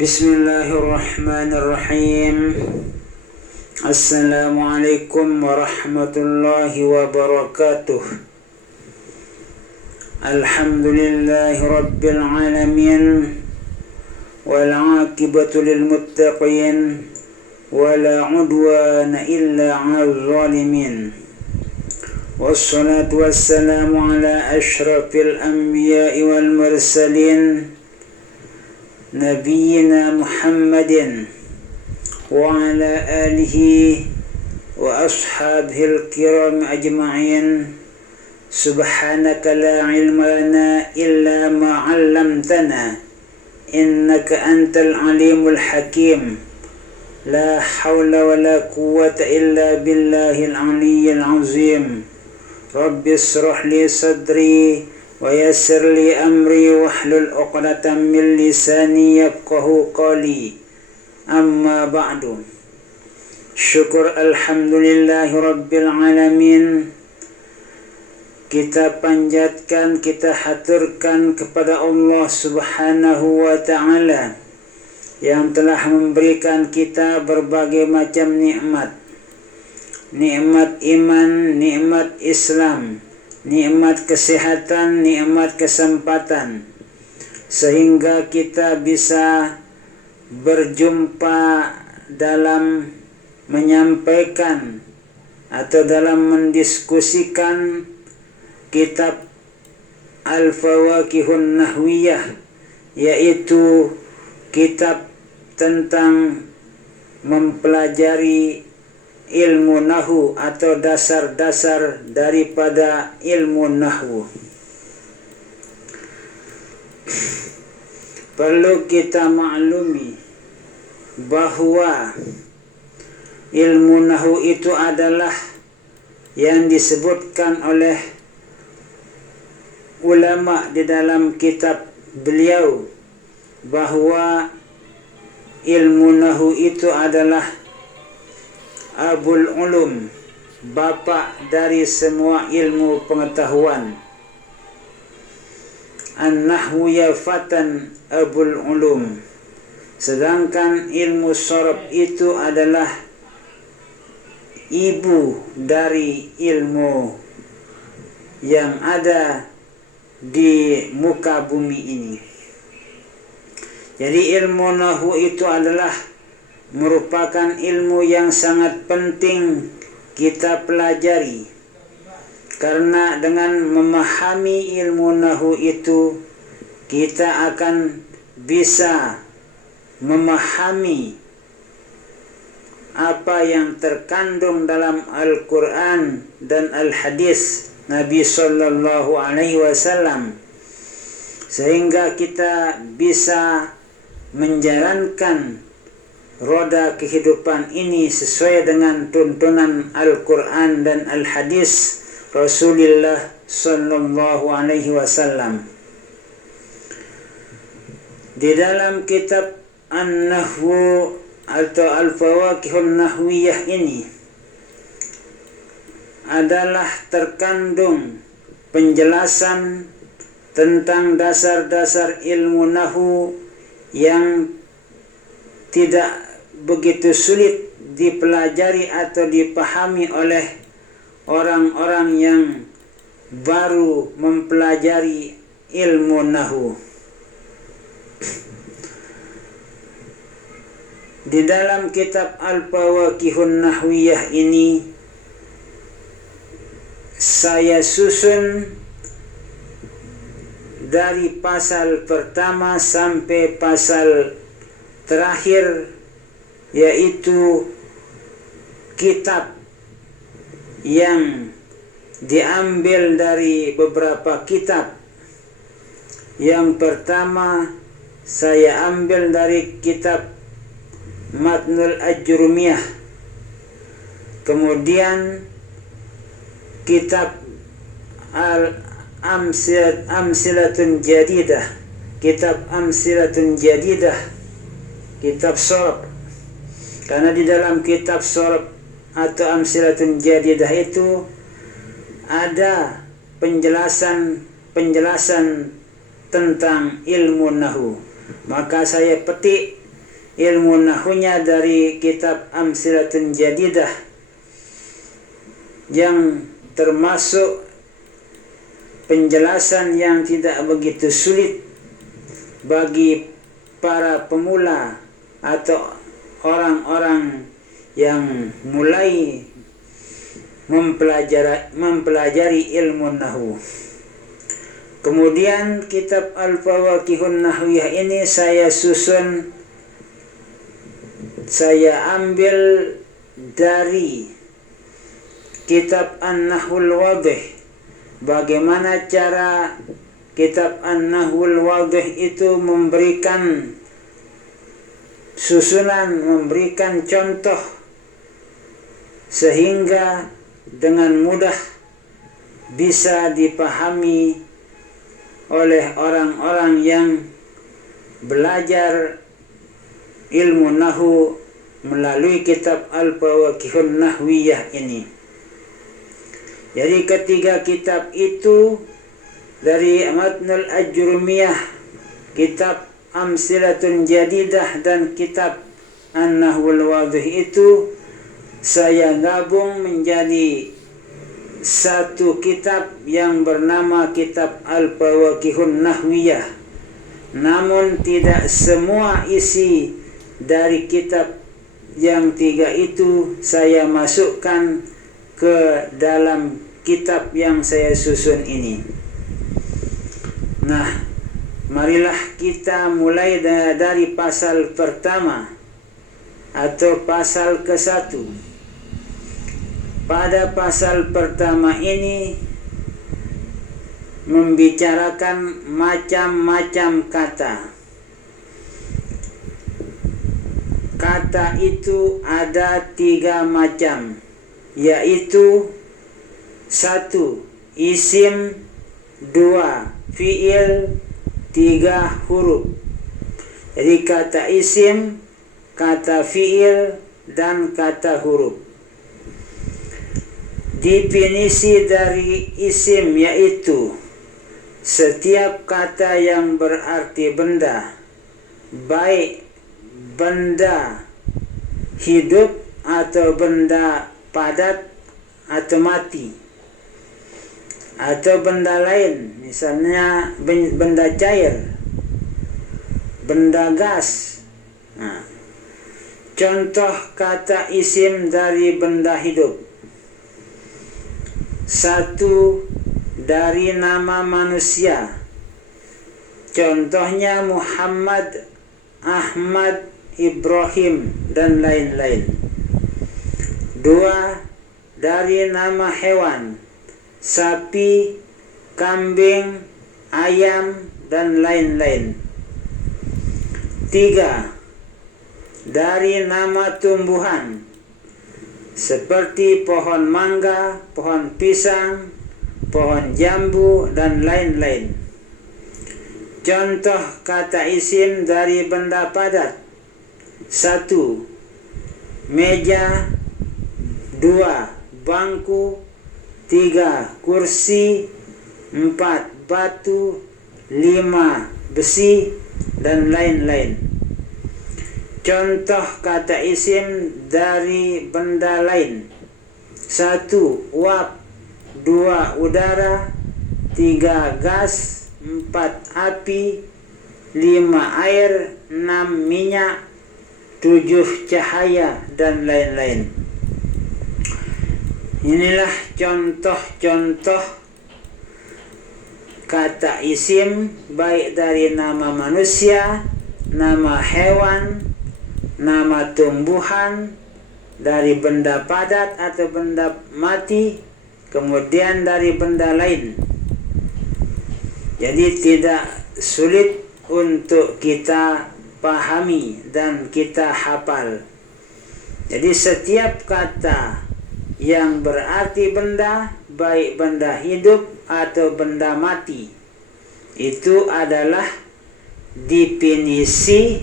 Bismillahirrahmanirrahim. Assalamualaikum warahmatullahi wabarakatuh. Alhamdulillahi rabbil alamin, wal aqibatu lil muttaqin, wala udwana illa 'alal zalimin. Wassalatu wassalamu ala asyrafil anbiya'i wal mursalin, Nabiyyina Muhammadin wa ala alihi wa ashabihil kiram ajma'in. Subhanaka la ilma lana illa ma 'allamtana, innaka antal alimul hakim. La hawla wa la quwwata illa billahil aliyyil azim. Rabbi israh li sadri wa yassir li amri wahlul 'uqdatam min lisani yafqahu qawli. Amma ba'du. Syukur alhamdulillahi rabbil alamin. Kita panjatkan, kita haturkan kepada Allah Subhanahu wa ta'ala yang telah memberikan kita berbagai macam nikmat. Nikmat iman, nikmat Islam, nikmat kesehatan, nikmat kesempatan, sehingga kita bisa berjumpa dalam menyampaikan atau dalam mendiskusikan kitab Al-Fawaqihun Nahwiyah, yaitu kitab tentang mempelajari ilmu nahwu atau dasar-dasar daripada ilmu nahwu. Perlu kita maklumi bahwa ilmu nahwu itu adalah yang disebutkan oleh ulama di dalam kitab beliau, bahwa ilmu nahwu itu adalah Abul Ulum, bapak dari semua ilmu pengetahuan. An-Nahwu ya fatan Abul Ulum. Sedangkan ilmu sharaf itu adalah ibu dari ilmu yang ada di muka bumi ini. Jadi ilmu nahwu itu adalah merupakan ilmu yang sangat penting kita pelajari, karena dengan memahami ilmu nahwu itu kita akan bisa memahami apa yang terkandung dalam Al-Quran dan Al-Hadis Nabi Sallallahu Alaihi Wasallam, sehingga kita bisa menjalankan roda kehidupan ini sesuai dengan tuntunan Al-Quran dan Al-Hadis Rasulullah Sallallahu Alaihi Wasallam. Di dalam kitab An-Nahwu atau Al-Fawaqihun Nahwiyah ini adalah terkandung penjelasan tentang dasar-dasar ilmu nahwu yang tidak begitu sulit dipelajari atau dipahami oleh orang-orang yang baru mempelajari ilmu nahwu. Di dalam kitab Al-Fawaqihun Nahwiyah ini saya susun dari pasal pertama sampai pasal terakhir, yaitu kitab yang diambil dari beberapa kitab. Yang pertama saya ambil dari kitab Matnul Ajrumiyah, kemudian kitab Amsilatun Jadidah, kitab Amsilatun Jadidah, kitab Sorab. Karena di dalam kitab Sorab atau Amsilatun Jadidah itu ada penjelasan tentang ilmu nahwu. Maka saya petik ilmu nahunya dari kitab Amsilatun Jadidah, yang termasuk penjelasan yang tidak begitu sulit bagi para pemula atau orang-orang yang mulai mempelajari ilmu nahwu. Kemudian kitab Al-Fawaqihun Nahwiyah ini saya ambil dari kitab An-Nahwul Wadih. Bagaimana cara kitab An-Nahwul Wadih itu memberikan susunan, memberikan contoh, sehingga dengan mudah bisa dipahami oleh orang-orang yang belajar ilmu nahwu melalui kitab Al-Fawaqihun Nahwiyah ini. Jadi ketiga kitab itu dari Matnul Ajrumiyah, kitab Amsilatun Jadidah, dan kitab An-Nahwul Wadih itu saya gabung menjadi satu kitab yang bernama kitab Al-Fawaqihun Nahwiyah. Namun tidak semua isi dari kitab yang tiga itu saya masukkan ke dalam kitab yang saya susun ini. Nah, marilah kita mulai dari pasal pertama atau pasal ke-1. Pada pasal pertama ini membicarakan macam-macam kata. Kata itu ada 3 macam, yaitu 1. Isim, 2. Fi'il, 3. Huruf. Jadi kata isim, kata fi'il, dan kata huruf. Definisi dari isim yaitu setiap kata yang berarti benda, baik benda hidup atau benda padat atau mati, atau benda lain, misalnya benda cair, benda gas. Nah, contoh kata isim dari benda hidup: 1. Dari nama manusia, contohnya Muhammad, Ahmad, Ibrahim, dan lain-lain. 2. Dari nama hewan, sapi, kambing, ayam, dan lain-lain. 3. Dari nama tumbuhan, seperti pohon mangga, pohon pisang, pohon jambu, dan lain-lain. Contoh kata isim dari benda padat: 1. Meja, 2. Bangku, 3. Kursi, 4. Batu, 5. Besi, dan lain-lain. Contoh kata isim dari benda lain: 1. Uap, 2. Udara, 3. Gas, 4. Api, 5. Air, 6. Minyak, 7. Cahaya, dan lain-lain. Inilah contoh-contoh kata isim, baik dari nama manusia, nama hewan, nama tumbuhan, dari benda padat atau benda mati, kemudian dari benda lain. Jadi tidak sulit untuk kita pahami dan kita hafal. Jadi setiap kata yang berarti benda, baik benda hidup atau benda mati, itu adalah definisi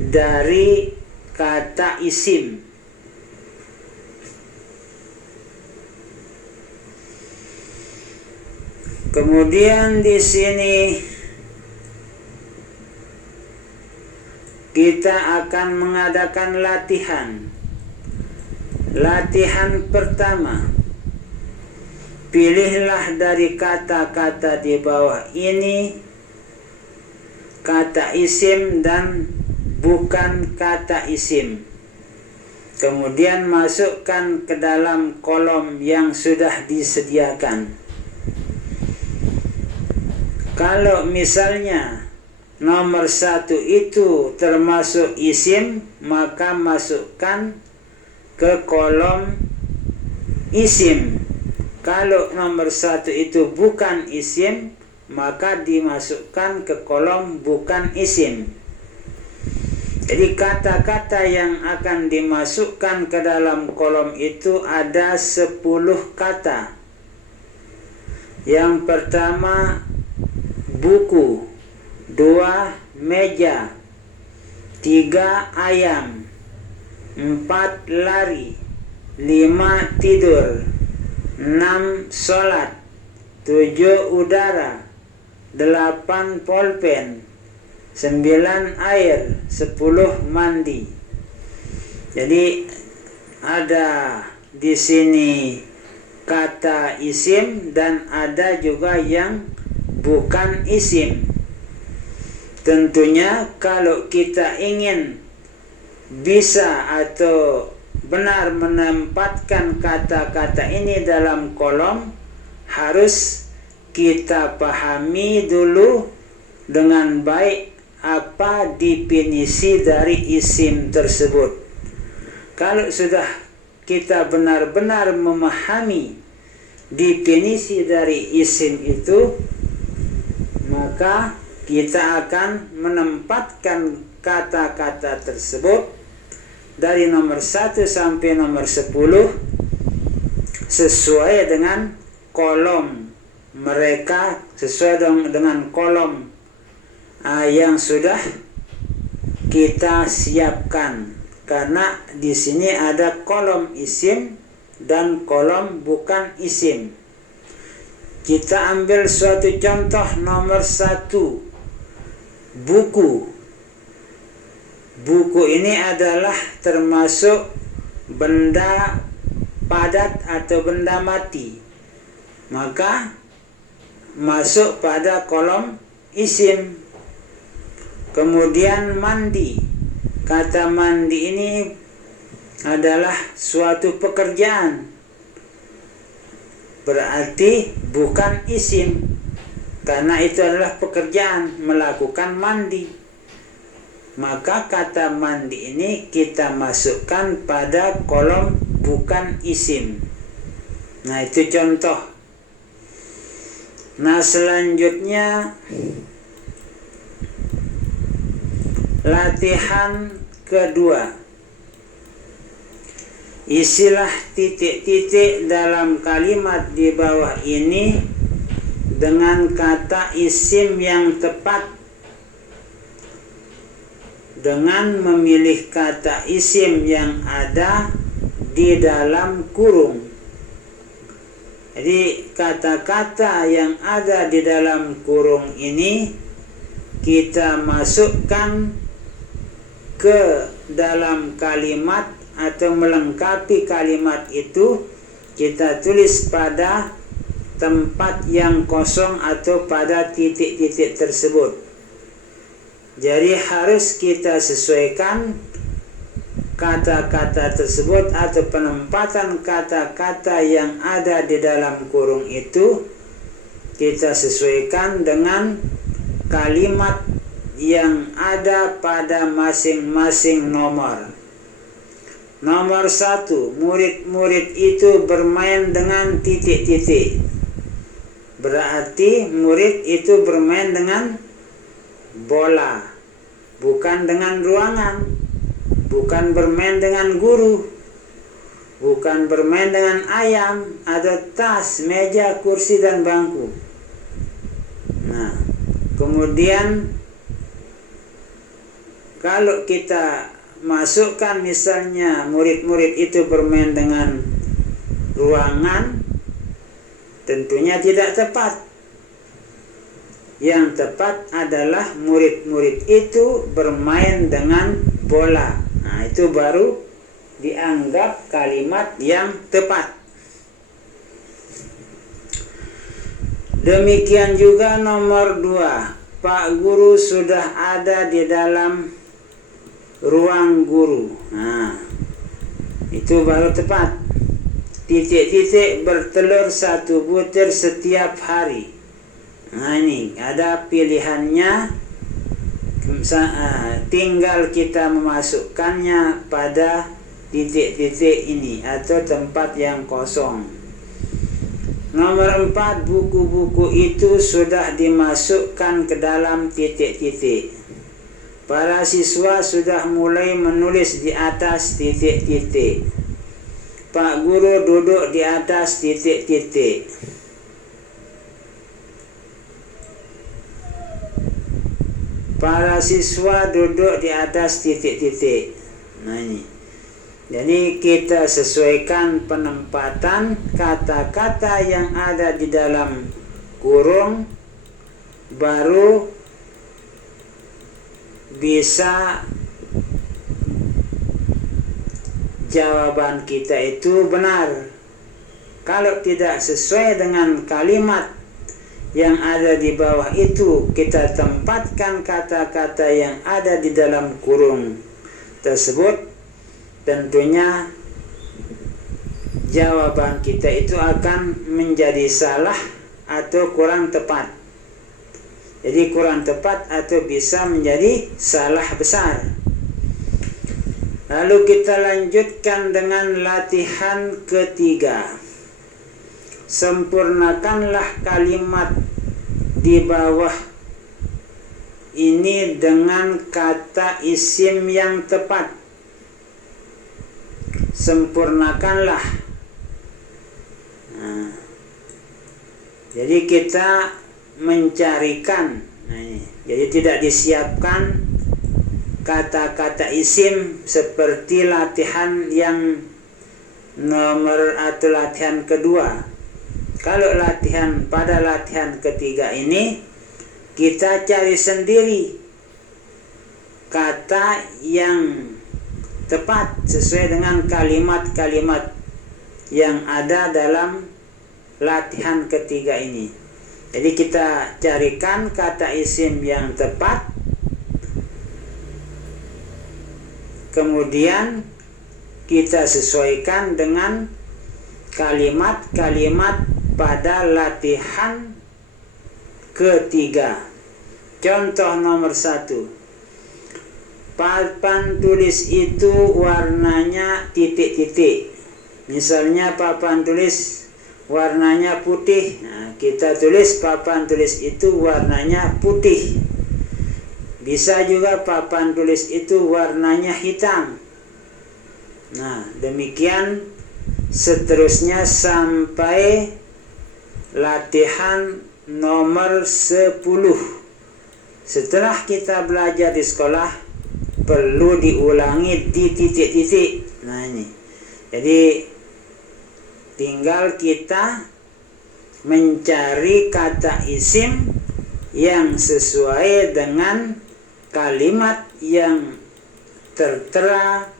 dari kata isim. Kemudian di sini kita akan mengadakan latihan. Latihan pertama, pilihlah dari kata-kata di bawah ini kata isim dan bukan kata isim. Kemudian masukkan ke dalam kolom yang sudah disediakan. Kalau misalnya nomor 1 itu termasuk isim, maka masukkan ke kolom isim. Kalau nomor 1 itu bukan isim, maka dimasukkan ke kolom bukan isim. Jadi kata-kata yang akan dimasukkan ke dalam kolom itu ada 10 kata. Yang pertama, buku. 2, meja. 3, ayam. 4, lari. 5, tidur. 6, sholat. 7, udara. 8, pulpen. 9, air. 10, mandi. Jadi ada di sini kata isim dan ada juga yang bukan isim. Tentunya kalau kita ingin bisa atau benar menempatkan kata-kata ini dalam kolom, harus kita pahami dulu dengan baik apa definisi dari isim tersebut. Kalau sudah kita benar-benar memahami definisi dari isim itu, maka kita akan menempatkan kata-kata tersebut dari nomor 1 sampai nomor 10 sesuai dengan kolom mereka, sesuai dengan kolom yang sudah kita siapkan. Karena di sini ada kolom isim dan kolom bukan isim. Kita ambil suatu contoh nomor 1, buku. Buku ini adalah termasuk benda padat atau benda mati, maka masuk pada kolom isim. Kemudian mandi. Kata mandi ini adalah suatu pekerjaan, berarti bukan isim, karena itu adalah pekerjaan melakukan mandi. Maka kata mandi ini kita masukkan pada kolom bukan isim. Nah, itu contoh. Nah, selanjutnya latihan kedua. Isilah titik-titik dalam kalimat di bawah ini dengan kata isim yang tepat dengan memilih kata isim yang ada di dalam kurung. Jadi kata-kata yang ada di dalam kurung ini kita masukkan ke dalam kalimat atau melengkapi kalimat itu, kita tulis pada tempat yang kosong atau pada titik-titik tersebut. Jadi harus kita sesuaikan kata-kata tersebut atau penempatan kata-kata yang ada di dalam kurung itu kita sesuaikan dengan kalimat yang ada pada masing-masing nomor. Nomor 1, murid-murid itu bermain dengan titik-titik. Berarti murid itu bermain dengan bola, bukan dengan ruangan, bukan bermain dengan guru, bukan bermain dengan ayam, ada tas, meja, kursi, dan bangku. Nah, kemudian kalau kita masukkan misalnya murid-murid itu bermain dengan ruangan, tentunya tidak tepat. yang tepat adalah murid-murid itu bermain dengan bola. Nah, itu baru dianggap kalimat yang tepat. Demikian juga nomor 2, Pak Guru sudah ada di dalam ruang guru. Nah, itu baru tepat. Titik-titik bertelur 1 butir setiap hari. Nah, ini ada pilihannya, tinggal kita memasukkannya pada titik-titik ini atau tempat yang kosong. Nomor 4, buku-buku itu sudah dimasukkan ke dalam titik-titik. Para siswa sudah mulai menulis di atas titik-titik. Pak Guru duduk di atas titik-titik. Para siswa duduk di atas titik-titik. Nah, ini. Jadi kita sesuaikan penempatan kata-kata yang ada di dalam kurung, baru bisa jawaban kita itu benar. Kalau tidak sesuai dengan kalimat yang ada di bawah itu, kita tempatkan kata-kata yang ada di dalam kurung tersebut, tentunya jawaban kita itu akan menjadi salah atau kurang tepat. Jadi kurang tepat atau bisa menjadi salah besar. Lalu kita lanjutkan dengan latihan ketiga. Sempurnakanlah kalimat di bawah ini dengan kata isim yang tepat. Sempurnakanlah. Nah, jadi kita mencarikan. Nah, jadi tidak disiapkan kata-kata isim seperti latihan yang nomor atau latihan kedua. Kalau pada latihan ketiga ini, kita cari sendiri kata yang tepat sesuai dengan kalimat-kalimat yang ada dalam latihan ketiga ini. Jadi kita carikan kata isim yang tepat, kemudian kita sesuaikan dengan kalimat-kalimat pada latihan ketiga. Contoh nomor 1, papan tulis itu warnanya titik-titik. Misalnya papan tulis warnanya putih. Nah, kita tulis papan tulis itu warnanya putih. Bisa juga papan tulis itu warnanya hitam. Nah, demikian seterusnya sampai latihan nomor 10. Setelah kita belajar di sekolah, perlu diulangi di titik-titik. Nah, ini. Jadi tinggal kita mencari kata isim yang sesuai dengan kalimat yang tertera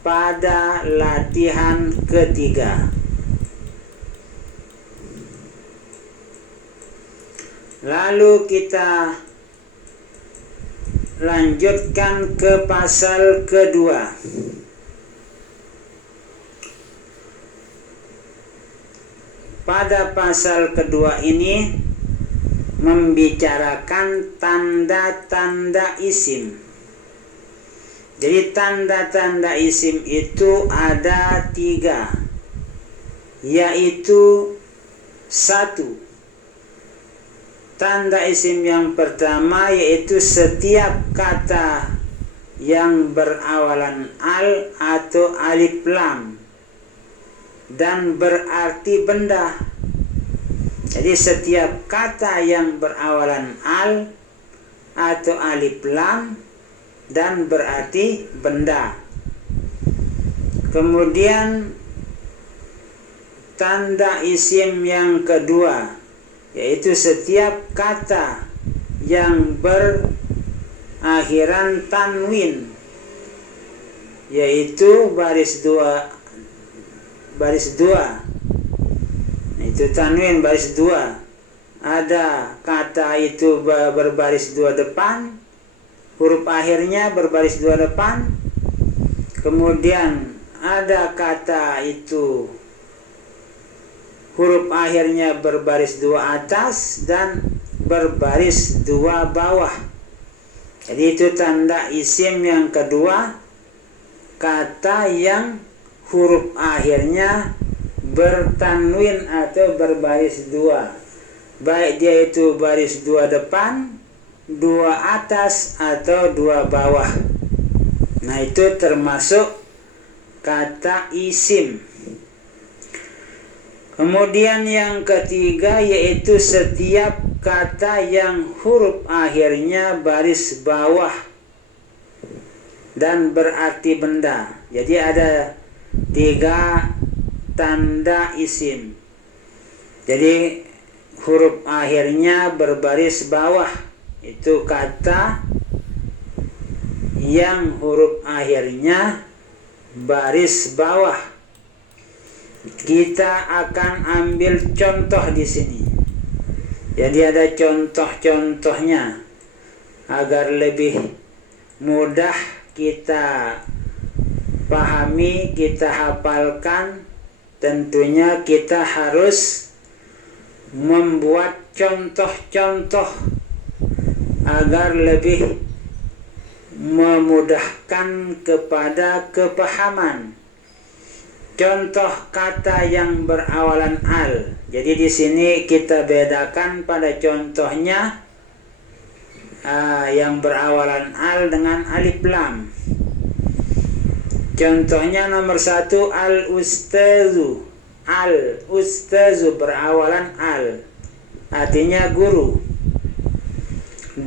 pada latihan ketiga. Lalu kita lanjutkan ke pasal kedua. Pada pasal kedua ini membicarakan tanda-tanda isim. Jadi tanda-tanda isim itu ada 3, yaitu 1. Tanda isim yang pertama yaitu setiap kata yang berawalan al atau alif lam dan berarti benda. Jadi setiap kata yang berawalan al atau alif lam dan berarti benda. Kemudian tanda isim yang kedua yaitu setiap kata yang berakhiran tanwin, yaitu baris dua. Itu tanwin baris dua. Ada kata itu berbaris dua depan, huruf akhirnya berbaris dua depan. Kemudian ada kata itu huruf akhirnya berbaris dua atas dan berbaris dua bawah. Jadi itu tanda isim yang kedua, kata yang huruf akhirnya bertanwin atau berbaris dua, baik dia itu baris dua depan, dua atas atau dua bawah. Nah, itu termasuk kata isim. Kemudian yang ketiga yaitu setiap kata yang huruf akhirnya baris bawah dan berarti benda. Jadi ada 3 tanda isim. Jadi huruf akhirnya berbaris bawah, itu kata yang huruf akhirnya baris bawah. Kita akan ambil contoh di sini. Jadi ada contoh-contohnya agar lebih mudah kita pahami, kita hafalkan. Tentunya kita harus membuat contoh-contoh agar lebih memudahkan kepada kepahaman. Contoh kata yang berawalan al. Jadi di sini kita bedakan pada contohnya yang berawalan al dengan alif lam. Contohnya nomor 1 al-ustazu. Al-ustazu berawalan al, artinya guru. 2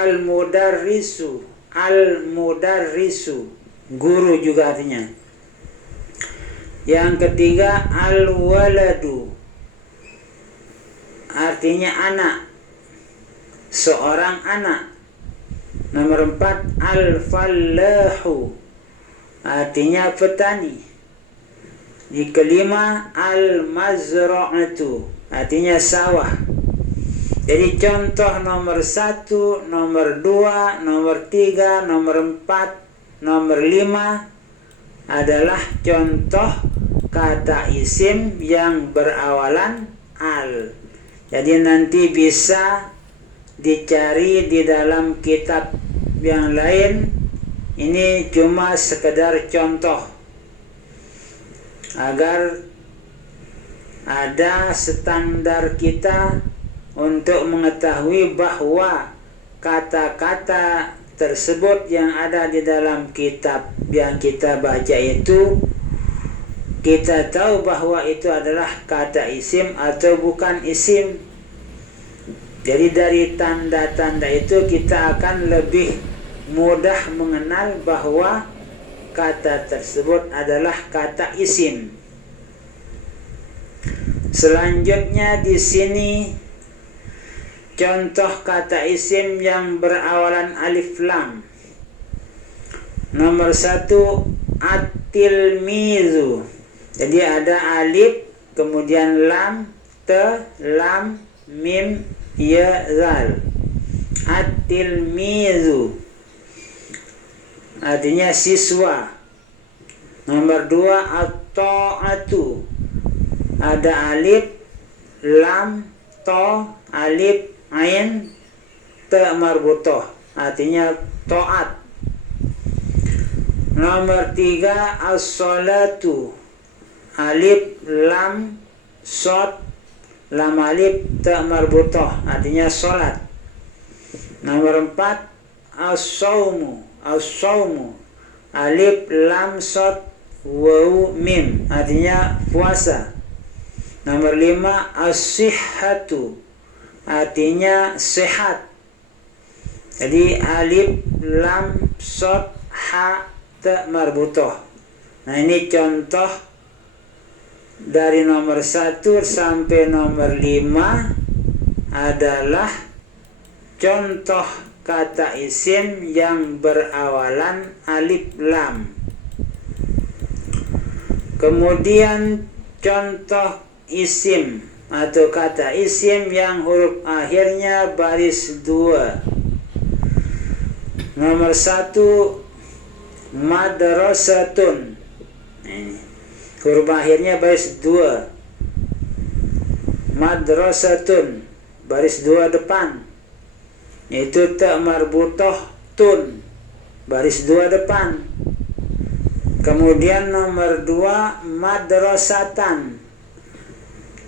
al-mudarrisu. Al-mudarrisu, guru juga artinya. Yang ketiga al-waladu, artinya anak, seorang anak. Nomor 4 al-fallahu, artinya petani. Di kelima al-mazra'atu, artinya sawah. Jadi contoh nomor 1, nomor 2, nomor 3, nomor 4, nomor 5 adalah contoh kata isim yang berawalan al. Jadi nanti bisa dicari di dalam kitab yang lain. Ini cuma sekedar contoh agar ada standar kita untuk mengetahui bahwa kata-kata tersebut yang ada di dalam kitab yang kita baca itu, kita tahu bahwa itu adalah kata isim atau bukan isim. Jadi dari tanda-tanda itu kita akan lebih mudah mengenal bahwa kata tersebut adalah kata isim. Selanjutnya di sini contoh kata isim yang berawalan alif lam. Nomor 1 at-tilmizu. Jadi ada alif, kemudian lam, te, lam, mim, ya, zal. At-tilmizu, artinya siswa. Nomor 2 at-ta'atu. Ada alif, lam, to, alif, ain, ta marbutoh, artinya taat. Nomor 3 as-salatu. Alif, lam, sod, lam alif, ta marbutoh, artinya salat. Nomor 4 as-saumu. As-saumu. Alif, lam, sod, waw, mim, artinya puasa. Nomor 5 as-sihhatu, artinya sehat. Jadi alif, lam, sod, ha, ta marbutoh. Nah, ini contoh dari nomor 1 sampai nomor 5 adalah contoh kata isim yang berawalan alif lam. Kemudian contoh isim atau kata isim yang huruf akhirnya baris 2. Nomor 1, madrasatun. Huruf akhirnya baris 2. Madrasatun, baris 2 depan. Itu ta marbutah tun, baris 2 depan. Kemudian nomor 2, madrasatan.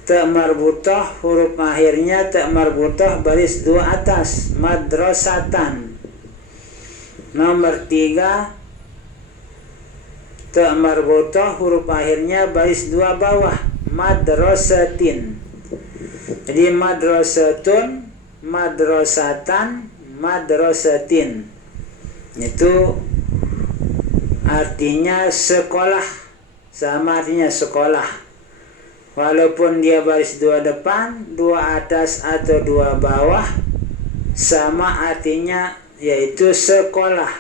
Ta marbutah, huruf akhirnya ta marbutah, baris 2 atas, madrasatan. Nomor 3, ta marbutah, huruf akhirnya baris 2 bawah, madrasatin. Jadi madrasatun, madrasatan, madrasatin. Itu artinya sekolah, sama artinya sekolah. Walaupun dia baris 2 depan, 2 atas atau 2 bawah, sama artinya, yaitu sekolah.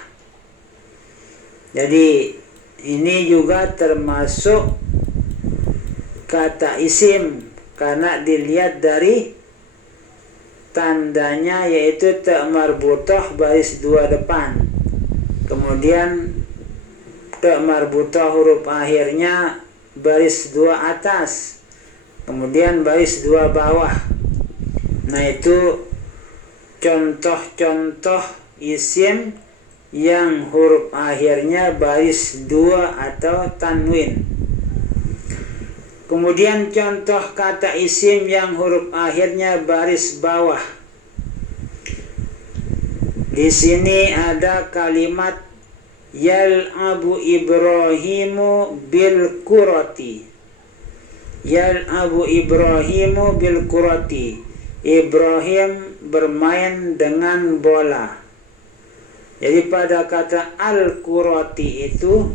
Jadi ini juga termasuk kata isim karena dilihat dari tandanya, yaitu ta marbutah baris 2 depan. Kemudian ta marbutah huruf akhirnya baris 2 atas. Kemudian baris 2 bawah. Nah, itu contoh-contoh isim yang huruf akhirnya baris 2 atau tanwin. Kemudian contoh kata isim yang huruf akhirnya baris bawah. Di sini ada kalimat yal'abu Ibrahimu bil kurati. Yal'abu Ibrahimu bil kurati. Ibrahim bermain dengan bola. Jadi pada kata al-kurati itu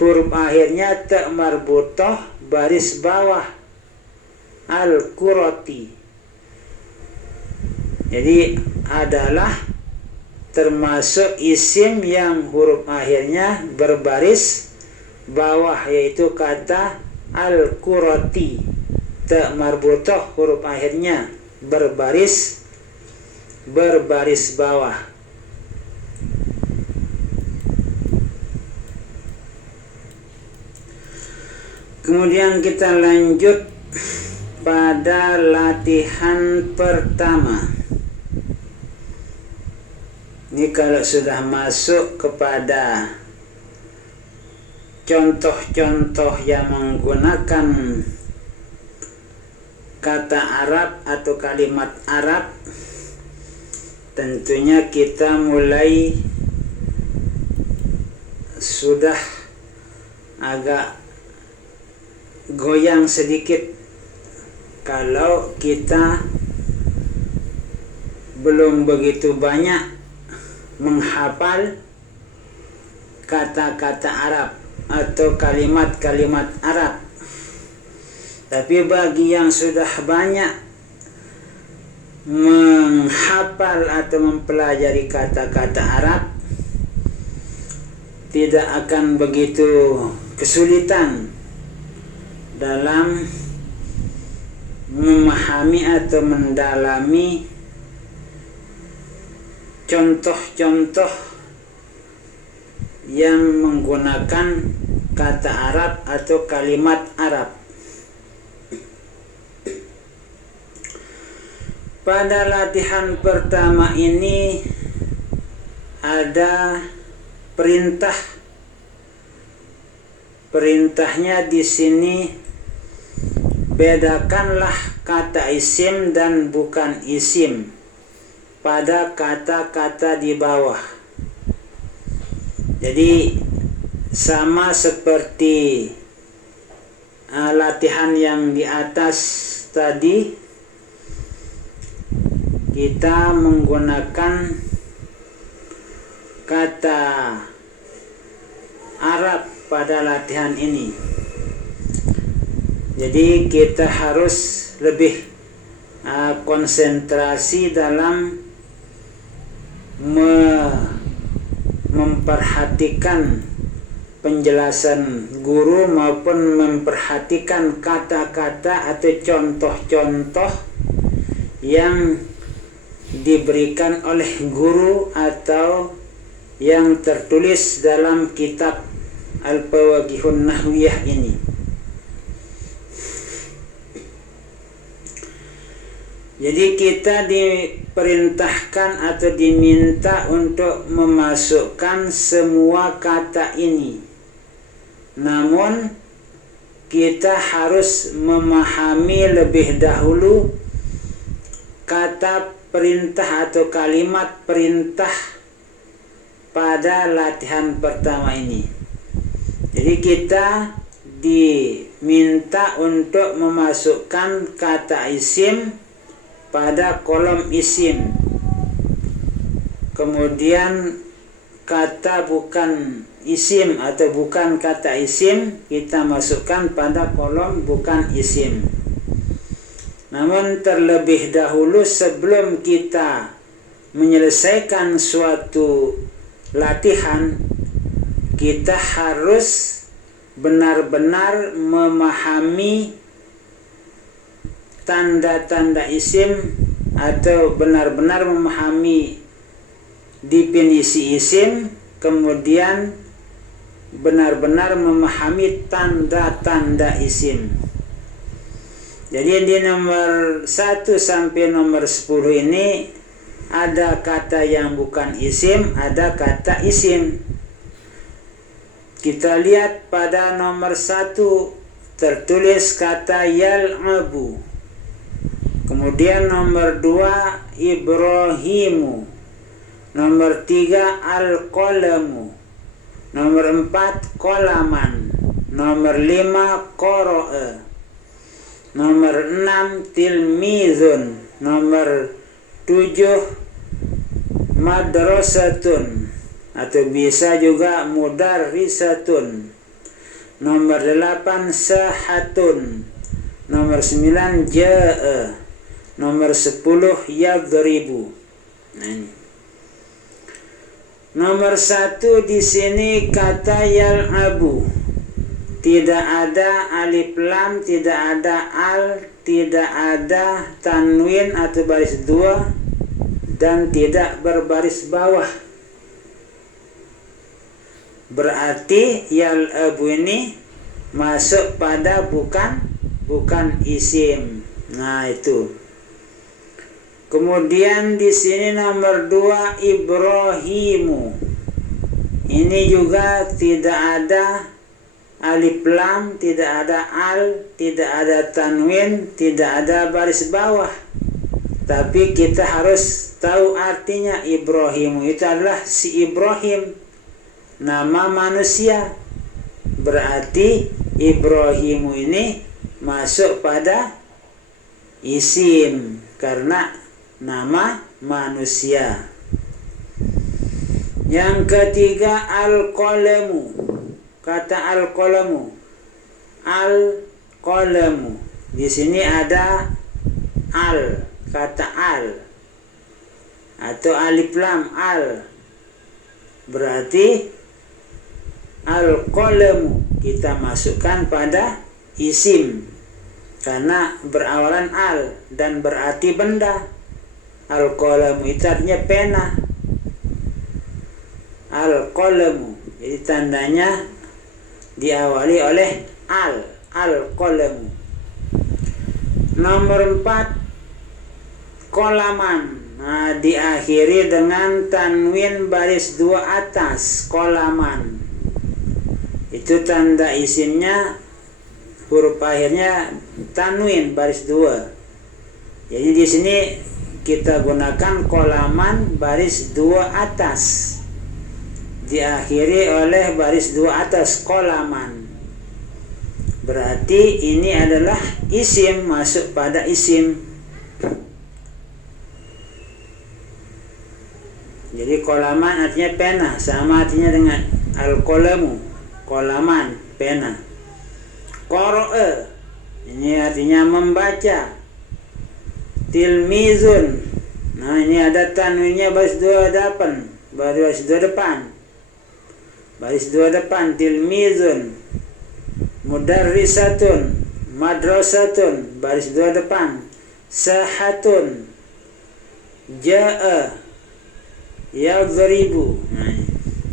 huruf akhirnya ta marbutah baris bawah, al-kurati. Jadi adalah termasuk isim yang huruf akhirnya berbaris bawah, yaitu kata al-kurati. Ta marbutah huruf akhirnya berbaris bawah. Kemudian kita lanjut pada latihan pertama. Ini kalau sudah masuk kepada contoh-contoh yang menggunakan kata Arab atau kalimat Arab, tentunya kita mulai sudah agak goyang sedikit kalau kita belum begitu banyak menghafal kata-kata Arab atau kalimat-kalimat Arab. Tapi bagi yang sudah banyak menghafal atau mempelajari kata-kata Arab, tidak akan begitu kesulitan dalam memahami atau mendalami contoh-contoh yang menggunakan kata Arab atau kalimat Arab. Pada latihan pertama ini ada perintah. Perintahnya di sini, bedakanlah kata isim dan bukan isim pada kata-kata di bawah. Jadi sama seperti latihan yang di atas tadi, kita menggunakan kata Arab pada latihan ini. Jadi kita harus lebih konsentrasi dalam memperhatikan penjelasan guru maupun memperhatikan kata-kata atau contoh-contoh yang diberikan oleh guru atau yang tertulis dalam kitab Al-Fawaqihun Nahwiyah ini. Jadi kita diperintahkan atau diminta untuk memasukkan semua kata ini. Namun kita harus memahami lebih dahulu kata perintah atau kalimat perintah pada latihan pertama ini. Jadi kita diminta untuk memasukkan kata isim pada kolom isim. Kemudian kata bukan isim atau bukan kata isim kita masukkan pada kolom bukan isim. Namun terlebih dahulu sebelum kita menyelesaikan suatu latihan, kita harus benar-benar memahami tanda-tanda isim atau benar-benar memahami definisi isim, kemudian benar-benar memahami tanda-tanda isim. Jadi di nomor 1 sampai nomor 10 ini ada kata yang bukan isim, ada kata isim. Kita lihat pada nomor 1 tertulis kata yal'abu. Kemudian nomor 2 Ibrahimu. Nomor 3 al-qalamu. Nomor 4 qalaman. Nomor 5 qara'a. Nomor 6 tilmizun. Nomor 7 madrasatun atau bisa juga mudarrisatun. Nomor 8 sahatun. Nomor 9 ja'a. Nomor 10 yadribu. Nah ini. Nomor 1 di sini kata yal'abu. Tidak ada alif lam, tidak ada al, tidak ada tanwin atau baris dua, dan tidak berbaris bawah. Berarti yal'abu ini masuk pada bukan isim. Nah itu. Kemudian di sini nomor 2 Ibrahimu. Ini juga tidak ada alif lam, tidak ada al, tidak ada tanwin, tidak ada baris bawah. Tapi kita harus tahu artinya. Ibrahimu itu adalah si Ibrahim, nama manusia. Berarti Ibrahimu ini masuk pada isim karena nama manusia. Yang ketiga al-qalamu. Kata al-qalamu. Al-qalamu. Di sini ada al, kata al atau alif lam al. Berarti al-qalamu kita masukkan pada isim karena berawalan al dan berarti benda. Al-qalamu itu artinya pena. Al-qalamu, jadi tandanya diawali oleh al. Al-qalamu. Nomor 4 qalaman. Nah, diakhiri dengan tanwin baris 2 atas. Qalaman itu tanda isimnya, huruf akhirnya tanwin baris 2. Jadi di sini kita gunakan qalaman baris 2 atas, diakhiri oleh baris 2 atas, qalaman. Berarti ini adalah isim, masuk pada isim. Jadi qalaman artinya pena, sama artinya dengan al-qalamu, qalaman, pena. Qara'a ini artinya membaca. Tilmizun, Nah, ini ada tanwinnya baris dua depan, baris dua depan. Baris dua depan, tilmizun, mudarrisatun, madrasatun, baris dua depan, sahatun, ja'a, yadribu. Nah,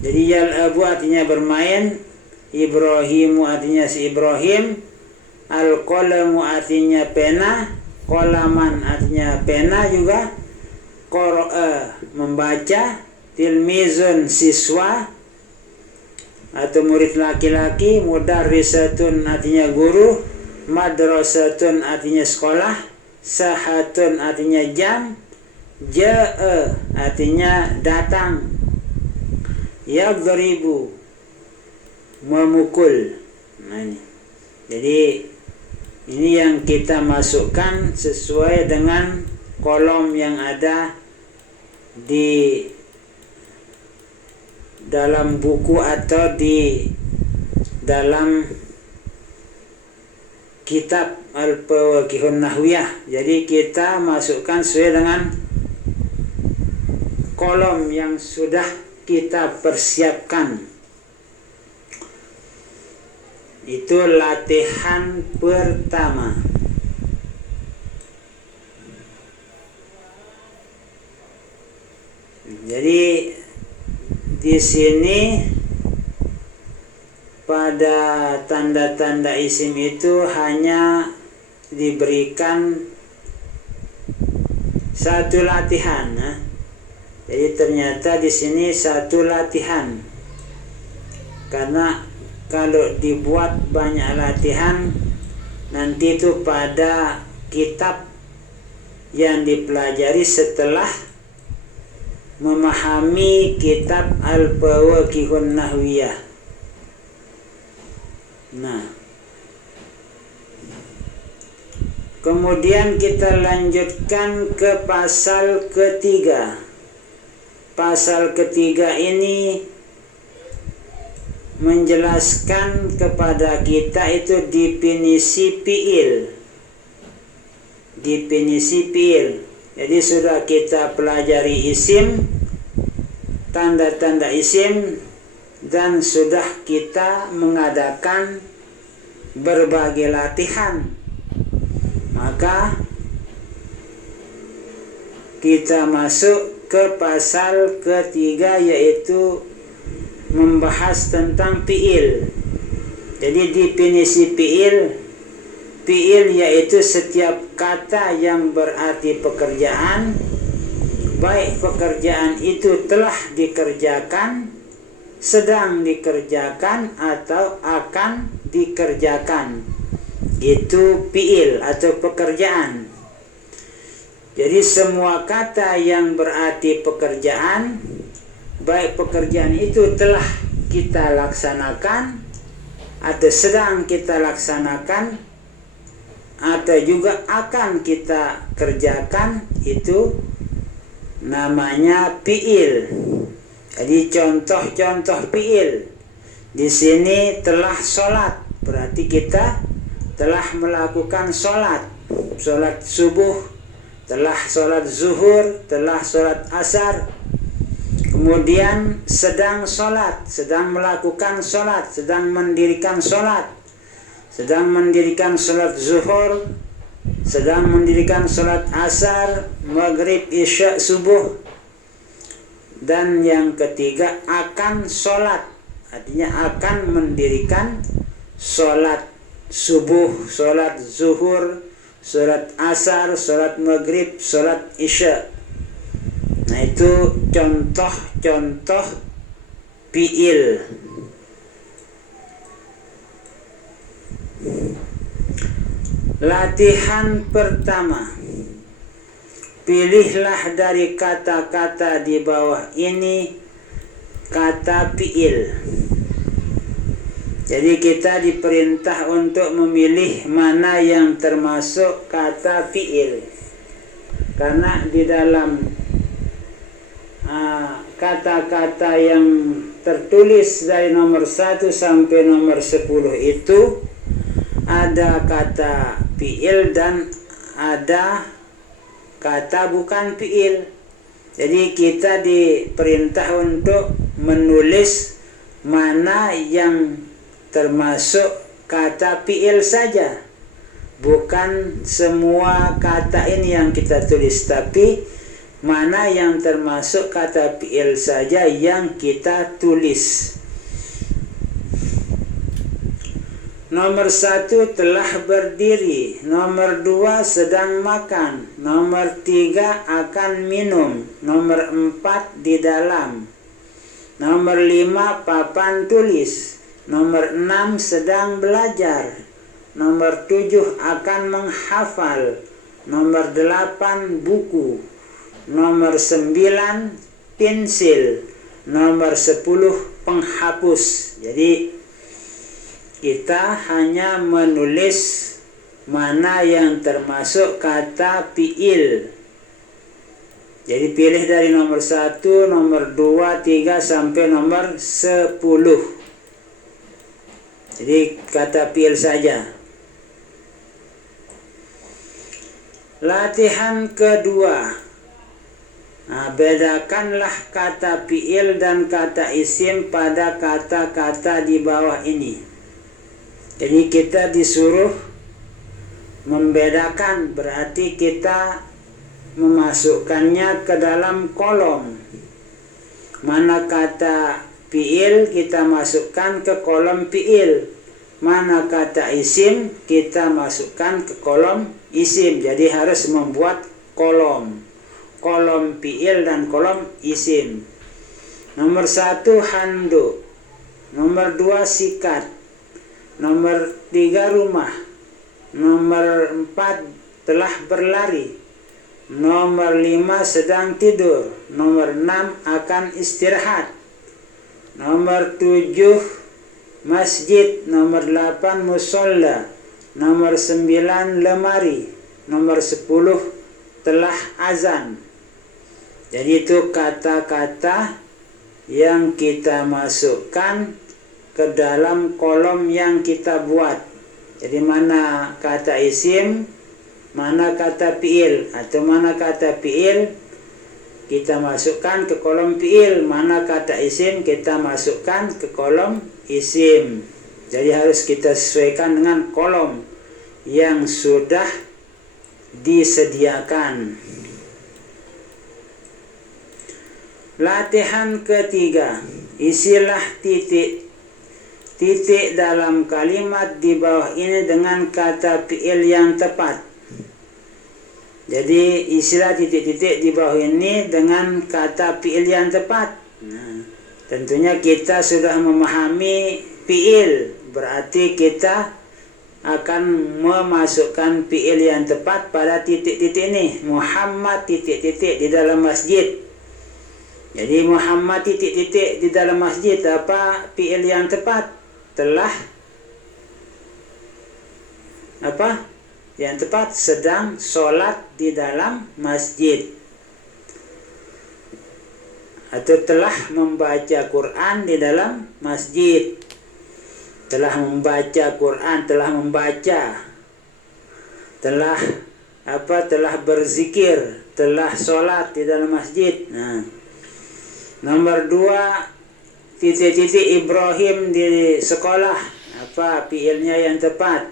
jadi yal'abu artinya bermain, Ibrahimu artinya si Ibrahim, al-qalamu artinya pena, qalaman artinya pena juga, qara'a membaca, tilmizun siswa atau murid laki-laki, mudarrisatun artinya guru, madrasatun artinya sekolah, sahatun artinya jam, ja'a artinya datang, yadribu memukul. Nah, ini. Jadi ini yang kita masukkan sesuai dengan kolom yang ada di dalam buku atau di dalam kitab Al-Fawaqihun Nahwiyah. Jadi kita masukkan sesuai dengan kolom yang sudah kita persiapkan. Itu latihan pertama. Jadi di sini pada tanda-tanda isim itu hanya diberikan satu latihan. Jadi ternyata di sini satu latihan. Karena kalau dibuat banyak latihan, nanti itu pada kitab yang dipelajari setelah memahami kitab Al-Fawaqihun Nahwiyah. Nah, kemudian kita lanjutkan ke pasal ketiga. Pasal ketiga ini menjelaskan kepada kita itu definisi fi'il. Definisi fi'il. Jadi sudah kita pelajari isim, tanda-tanda isim, dan sudah kita mengadakan berbagai latihan. Maka kita masuk ke pasal ketiga, yaitu membahas tentang fi'il. Jadi definisi fi'il yaitu setiap kata yang berarti pekerjaan, baik pekerjaan itu telah dikerjakan, sedang dikerjakan, atau akan dikerjakan. Itu fi'il atau pekerjaan. Jadi semua kata yang berarti pekerjaan, baik pekerjaan itu telah kita laksanakan, atau sedang kita laksanakan, atau juga akan kita kerjakan, itu namanya fi'il. Jadi contoh-contoh fi'il di sini telah sholat, berarti kita telah melakukan sholat. Sholat subuh, telah sholat zuhur, telah sholat asar. Kemudian sedang sholat, sedang melakukan sholat, sedang mendirikan sholat, sedang mendirikan sholat zuhur, sedang mendirikan sholat asar, maghrib, isya, subuh. Dan yang ketiga akan sholat, artinya akan mendirikan sholat subuh, sholat zuhur, sholat asar, sholat maghrib, sholat isya. Nah, itu contoh-contoh fi'il. Latihan pertama. Pilihlah dari kata-kata di bawah ini kata fi'il. Jadi kita diperintah untuk memilih mana yang termasuk kata fi'il. Karena di dalam kata-kata yang tertulis dari nomor 1 sampai nomor 10 itu ada kata fi'il dan ada kata bukan fi'il. Jadi kita diperintah untuk menulis mana yang termasuk kata fi'il saja, bukan semua kata ini yang kita tulis, tapi mana yang termasuk kata fi'il saja yang kita tulis. Nomor 1 telah berdiri, nomor 2 sedang makan, nomor 3 akan minum, nomor 4 di dalam, nomor 5 papan tulis, nomor 6 sedang belajar, nomor 7 akan menghafal, nomor 8 buku, nomor 9 pensil, nomor 10 penghapus. Jadi kita hanya menulis mana yang termasuk kata fi'il. Jadi pilih dari nomor 1, nomor 2, 3 sampai nomor 10. Jadi kata fi'il saja. Latihan kedua. Bedakanlah kata fi'il dan kata isim pada kata-kata di bawah ini. Jadi kita disuruh membedakan, berarti kita memasukkannya ke dalam kolom. Mana kata fi'il kita masukkan ke kolom fi'il, mana kata isim kita masukkan ke kolom isim. Jadi harus membuat kolom fi'il dan kolom isim. Nomor 1 handuk, nomor 2 sikat, nomor 3 rumah, nomor 4 telah berlari, nomor 5 sedang tidur, nomor 6 akan istirahat, nomor 7 masjid, nomor 8 musola, nomor 9 lemari, nomor 10 telah azan. Jadi itu kata-kata yang kita masukkan ke dalam kolom yang kita buat. Jadi mana kata isim, mana kata fi'il, atau mana kata fi'il kita masukkan ke kolom fi'il, mana kata isim kita masukkan ke kolom isim. Jadi harus kita sesuaikan dengan kolom yang sudah disediakan. Latihan ketiga, isilah titik dalam kalimat di bawah ini dengan kata fi'il yang tepat. Jadi isilah titik-titik di bawah ini dengan kata fi'il yang tepat. Tentunya kita sudah memahami fi'il, berarti kita akan memasukkan fi'il yang tepat pada titik-titik ini. Muhammad titik-titik di dalam masjid. Jadi Muhammad titik-titik di dalam masjid, apa fi'il yang tepat? Telah apa? Yang tepat sedang sholat di dalam masjid, atau telah membaca Quran di dalam masjid. Telah membaca Quran, telah membaca, telah telah berzikir, telah sholat di dalam masjid. Nomor 2 titik-titik Ibrahim di sekolah, apa fi'ilnya yang tepat?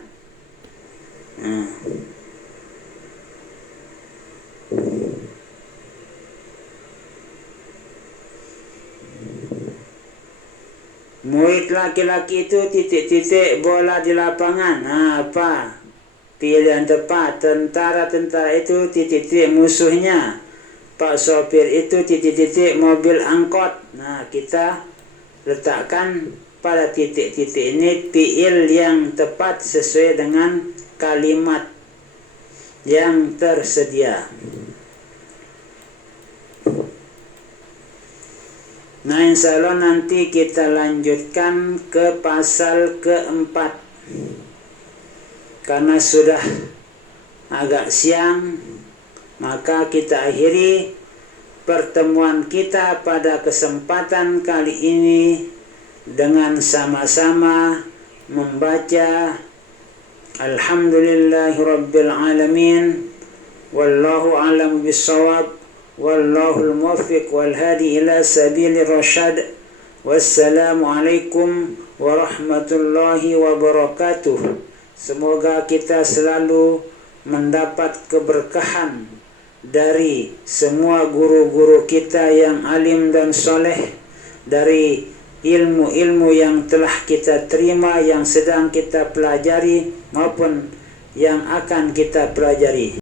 Murid laki-laki itu titik-titik bola di lapangan. Apa fi'il yang tepat? Tentara itu titik-titik musuhnya. Pak sopir itu titik-titik mobil angkot. Kita letakkan pada titik-titik ini fi'il yang tepat sesuai dengan kalimat yang tersedia. Insya Allah nanti kita lanjutkan ke pasal keempat. Karena sudah agak siang, maka kita akhiri pertemuan kita pada kesempatan kali ini dengan sama-sama membaca Alhamdulillahirabbil alamin, wallahu a'lam bissawab, Wallahul muwaffiq wal hadi ila sabilir rasyad. Wassalamualaikum warahmatullahi wabarakatuh. Semoga kita selalu mendapat keberkahan dari semua guru-guru kita yang alim dan soleh, dari ilmu-ilmu yang telah kita terima, yang sedang kita pelajari maupun yang akan kita pelajari.